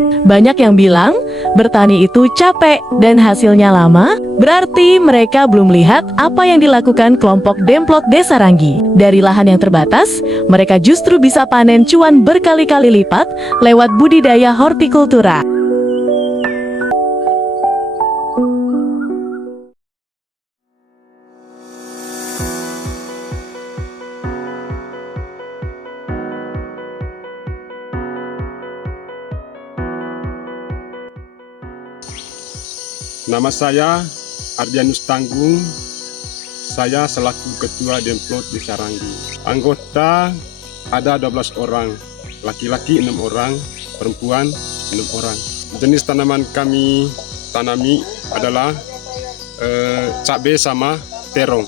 Banyak yang bilang bertani itu capek dan hasilnya lama, berarti mereka belum lihat apa yang dilakukan kelompok Demplot Desa Ranggi. Dari lahan yang terbatas, mereka justru bisa panen cuan berkali-kali lipat lewat budidaya hortikultura. Nama saya Ardianus Tanggung. Saya selaku Ketua Demplot Desa Ranggi. Anggota ada 12 orang, laki-laki 6 orang, perempuan 6 orang. Jenis tanaman kami tanami adalah cabai sama terong.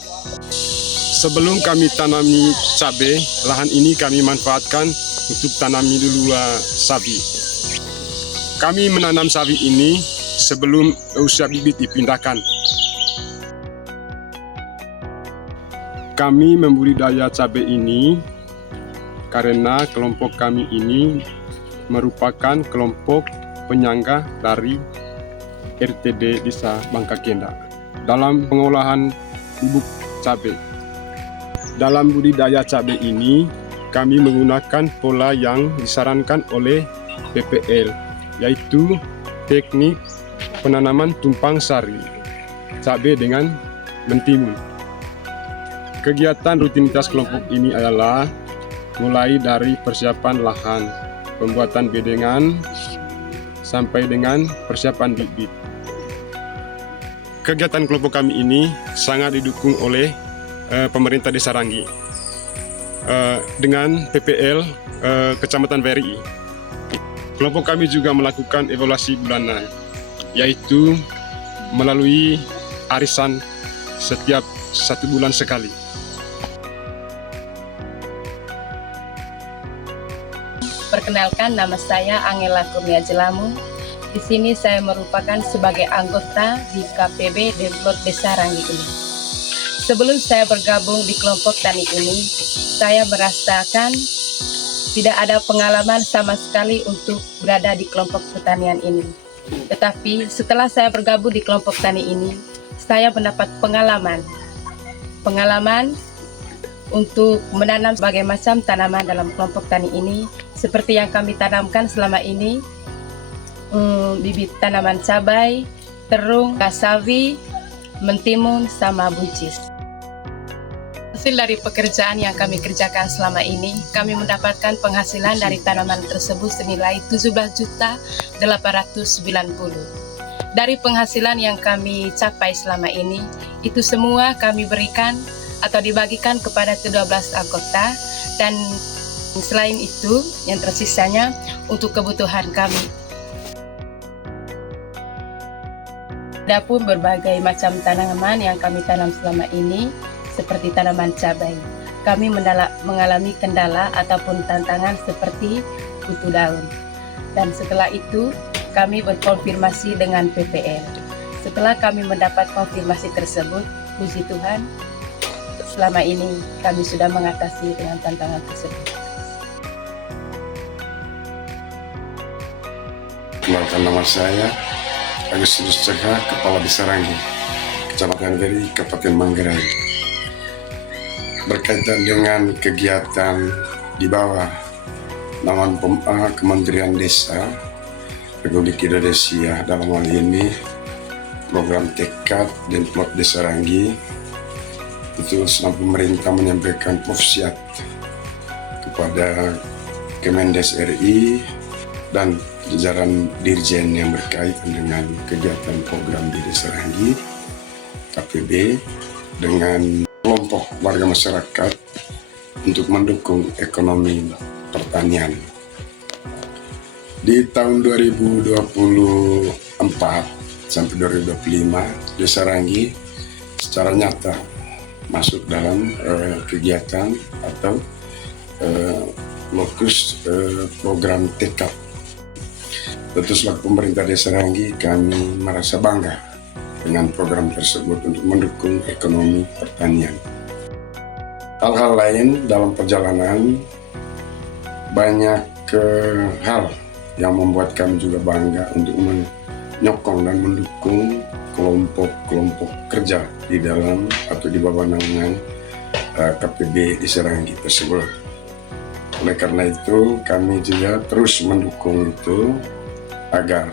Sebelum kami tanami cabai, lahan ini kami manfaatkan untuk tanami dulu sawi. Kami menanam sawi ini sebelum usia bibit dipindahkan. Kami membudidaya cabai ini karena kelompok kami ini merupakan kelompok penyangga dari RTD Desa Bangka Kenda dalam pengolahan bubuk cabai. Dalam budidaya cabai ini, kami menggunakan pola yang disarankan oleh PPL, yaitu teknik penanaman tumpang sari, cabai dengan mentimun. Kegiatan rutinitas kelompok ini adalah mulai dari persiapan lahan, pembuatan bedengan, sampai dengan persiapan bibit. Kegiatan kelompok kami ini sangat didukung oleh pemerintah Desa Ranggi dengan PPL Kecamatan VRI. Kelompok kami juga melakukan evaluasi bulanan, yaitu melalui arisan setiap 1 bulan sekali. Perkenalkan, nama saya Angela Kurnia Jelamu. Di sini saya merupakan sebagai anggota di KPB Demplot Desa Ranggi ini. Sebelum saya bergabung di kelompok tani ini, saya merasakan tidak ada pengalaman sama sekali untuk berada di kelompok pertanian ini. Tetapi setelah saya bergabung di kelompok tani ini, saya mendapat pengalaman untuk menanam berbagai macam tanaman dalam kelompok tani ini, seperti yang kami tanamkan selama ini, bibit tanaman cabai, terung, sawi, mentimun, sama buncis. Hasil dari pekerjaan yang kami kerjakan selama ini, kami mendapatkan penghasilan dari tanaman tersebut senilai 17.890. Dari penghasilan yang kami capai selama ini, itu semua kami berikan atau dibagikan kepada 12 anggota, dan selain itu yang tersisanya untuk kebutuhan kami. Ada pun berbagai macam tanaman yang kami tanam selama ini, seperti tanaman cabai. Kami mengalami kendala ataupun tantangan seperti kutu daun. Dan setelah itu, kami berkonfirmasi dengan PPL. Setelah kami mendapat konfirmasi tersebut, puji Tuhan, selama ini kami sudah mengatasi dengan tantangan tersebut. Kenalkan, nama saya Agustinus Cakra, Kepala Desa Ranggi, Kecamatan VRI, Kabupaten Manggarai. Berkaitan dengan kegiatan di bawah naungan Kementerian Desa Republik Indonesia, dalam hal ini program tekad Demplot Desa Ranggi, itu selama pemerintah menyampaikan wasiat kepada Kemendes RI dan jajaran dirjen yang berkaitan dengan kegiatan program di Desa Ranggi, KPB, dengan kelompok warga masyarakat untuk mendukung ekonomi pertanian. Di tahun 2024 sampai 2025, Desa Ranggi secara nyata masuk dalam kegiatan atau lokus program tekad. Tentu selaku pemerintah Desa Ranggi, kami merasa bangga dengan program tersebut untuk mendukung ekonomi pertanian. Hal-hal lain dalam perjalanan, banyak hal yang membuat kami juga bangga untuk menyokong dan mendukung kelompok-kelompok kerja di dalam atau di bawah naungan KPB Desa Ranggi tersebut. Oleh karena itu, kami juga terus mendukung itu agar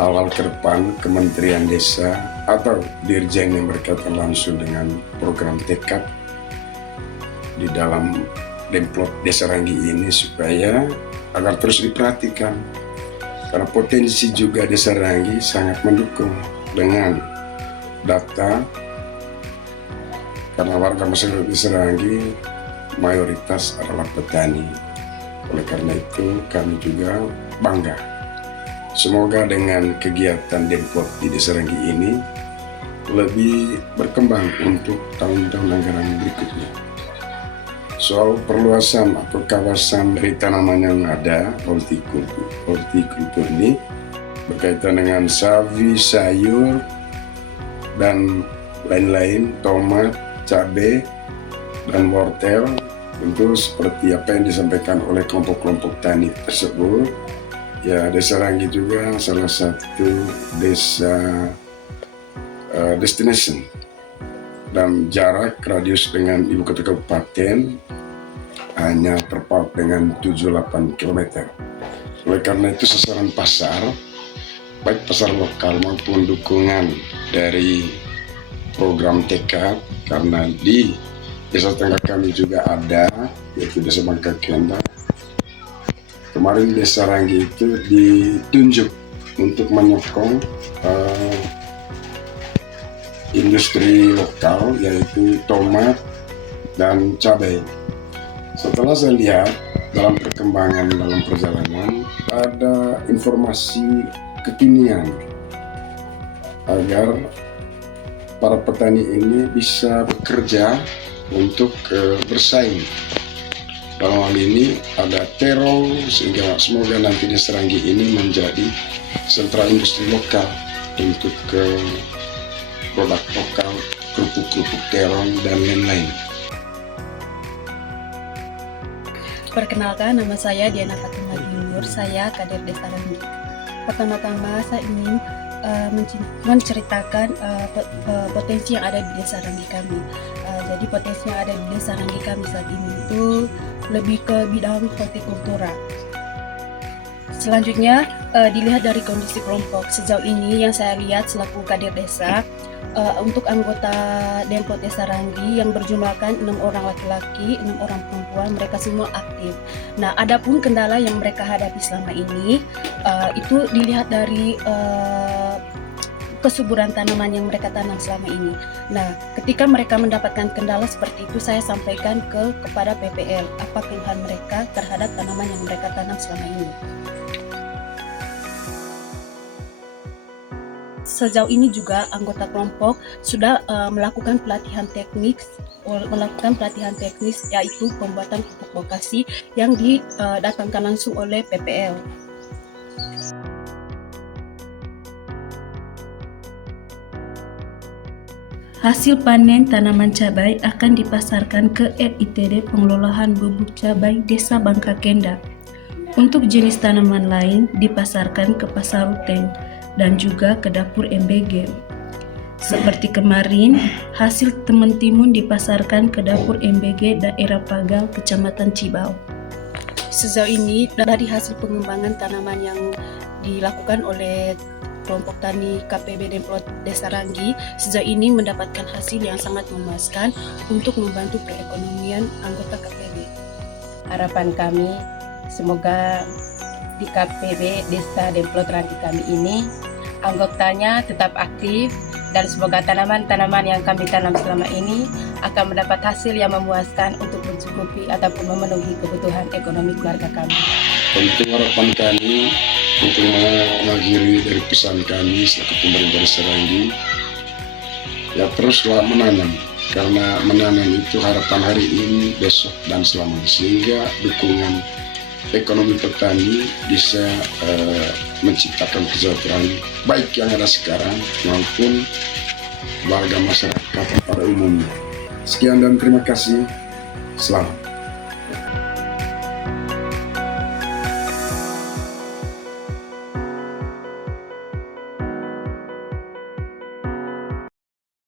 hal-hal ke depan Kementerian Desa atau dirjen yang berkaitan langsung dengan program tekad di dalam Demplot Desa Ranggi ini supaya agar terus diperhatikan, karena potensi juga Desa Ranggi sangat mendukung dengan data, karena warga masyarakat Desa Ranggi mayoritas adalah petani. Oleh karena itu kami juga bangga. Semoga dengan kegiatan Demplot di Desa Ranggi ini lebih berkembang untuk tahun-tahun anggaran berikutnya. Soal perluasan atau kawasan dari tanaman yang ada, hortikultur ini berkaitan dengan sawi, sayur, dan lain-lain, tomat, cabai, dan wortel. Tentu seperti apa yang disampaikan oleh kelompok-kelompok tani tersebut, ya Desa Ranggi juga salah satu desa destination, dan jarak radius dengan ibu kota kabupaten hanya terpaut dengan 7-8 km. Oleh karena itu sasaran pasar, baik pasar lokal maupun dukungan dari program tekad, karena di desa tetangga kami juga ada, yaitu Desa Bangka Kenda. Kemarin Desa Ranggi itu ditunjuk untuk menyokong industri lokal, yaitu tomat dan cabai. Setelah saya lihat dalam perkembangan dalam perjalanan, ada informasi kekinian agar para petani ini bisa bekerja untuk bersaing. Dalam hal ini ada terong, sehingga semoga nanti Desa Ranggi ini menjadi sentra industri lokal untuk produk lokal, kerupuk-kerupuk terong, dan lain-lain. Perkenalkan, nama saya Diana Fatima Junior, saya kader Desa Ranggi. Pertama-tama saya ingin menceritakan potensi yang ada di Desa Ranggi kami. Jadi potensi yang ada di Desa Ranggi kami saat ini itu lebih ke bidang hortikultura. Selanjutnya dilihat dari kondisi kelompok. Sejauh ini yang saya lihat selaku kader desa, untuk anggota Demplot Desa Ranggi yang berjumlahkan 6 orang laki-laki, 6 orang perempuan, mereka semua aktif. Nah, adapun kendala yang mereka hadapi selama ini itu dilihat dari kesuburan tanaman yang mereka tanam selama ini. Nah, ketika mereka mendapatkan kendala seperti itu, saya sampaikan kepada PPL apa keluhan mereka terhadap tanaman yang mereka tanam selama ini. Sejauh ini juga anggota kelompok sudah melakukan pelatihan teknis, yaitu pembuatan pupuk vokasi yang didatangkan langsung oleh PPL. Hasil panen tanaman cabai akan dipasarkan ke RITD Pengelolaan Bubuk Cabai Desa Bangka Kenda. Untuk jenis tanaman lain dipasarkan ke pasar ruteng dan juga ke dapur MBG. Seperti kemarin, hasil temen timun dipasarkan ke dapur MBG daerah Pagal, Kecamatan Cibau. Sejauh ini dari hasil pengembangan tanaman yang dilakukan oleh kelompok tani KPB Demplot Desa Ranggi, sejauh ini mendapatkan hasil yang sangat memuaskan untuk membantu perekonomian anggota KPB. Harapan kami semoga di KPB Desa Demplot Ranggi kami ini anggotanya tetap aktif, dan semoga tanaman-tanaman yang kami tanam selama ini akan mendapat hasil yang memuaskan untuk mencukupi ataupun memenuhi kebutuhan ekonomi keluarga kami. Tentu harapan kami untuk mengakhiri dari pesan kami selaku pemerintah Desa Ranggi, ya teruslah menanam, karena menanam itu harapan hari ini, besok, dan selamanya, sehingga dukungan ekonomi petani bisa menciptakan kesejahteraan baik yang ada sekarang maupun warga masyarakat pada umumnya. Sekian dan terima kasih. Selamat.